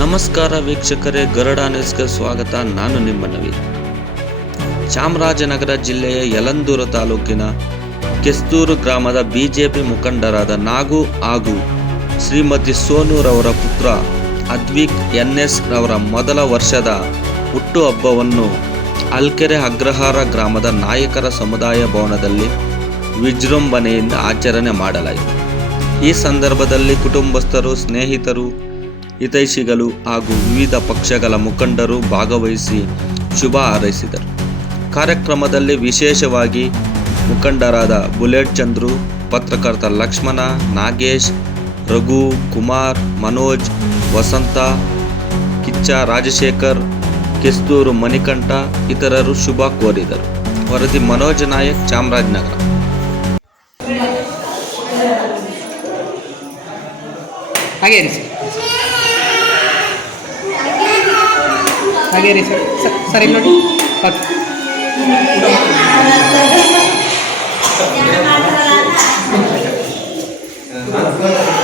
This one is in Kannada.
ನಮಸ್ಕಾರ ವೀಕ್ಷಕರೇ, ಗರುಡ ನ್ಯೂಸ್ಗೆ ಸ್ವಾಗತ. ನಾನು ನಿಮ್ಮ ನವೀನ್. ಚಾಮರಾಜನಗರ ಜಿಲ್ಲೆಯ ಯಲಂದೂರು ತಾಲೂಕಿನ ಕೆಸ್ತೂರು ಗ್ರಾಮದ ಬಿಜೆಪಿ ಮುಖಂಡರಾದ ನಾಗು ಹಾಗೂ ಶ್ರೀಮತಿ ಸೋನೂರವರ ಪುತ್ರ ಅದ್ವಿಕ್ ಎನ್ ಎಸ್ ರವರ ಮೊದಲ ವರ್ಷದ ಹುಟ್ಟುಹಬ್ಬವನ್ನು ಅಲ್ಕೆರೆ ಅಗ್ರಹಾರ ಗ್ರಾಮದ ನಾಯಕರ ಸಮುದಾಯ ಭವನದಲ್ಲಿ ವಿಜೃಂಭಣೆಯಿಂದ ಆಚರಣೆ ಮಾಡಲಾಯಿತು. ಈ ಸಂದರ್ಭದಲ್ಲಿ ಕುಟುಂಬಸ್ಥರು, ಸ್ನೇಹಿತರು ಹಿತೈಷಿಗಳು ಹಾಗೂ ವಿವಿಧ ಪಕ್ಷಗಳ ಮುಖಂಡರು ಭಾಗವಹಿಸಿ ಶುಭ ಹಾರೈಸಿದರು. ಕಾರ್ಯಕ್ರಮದಲ್ಲಿ ವಿಶೇಷವಾಗಿ ಮುಖಂಡರಾದ ಬುಲೆಟ್ ಚಂದ್ರು, ಪತ್ರಕರ್ತ ಲಕ್ಷ್ಮಣ, ನಾಗೇಶ್, ರಘು, ಕುಮಾರ್, ಮನೋಜ್, ವಸಂತ, ಕಿಚ್ಚ ರಾಜಶೇಖರ್, ಕಿಸ್ತೂರು ಮಣಿಕಂಠ ಇತರರು ಶುಭ ಕೋರಿದರು. ವರದಿ ಮನೋಜ್ ನಾಯಕ್, ಚಾಮರಾಜನಗರ. ಹಾಗೆ ಹಾಗೆ ರೀ ಸರ್ ಸರ್ ಇಲ್ಲಿ ನೋಡಿ ಓಕೆ Thank.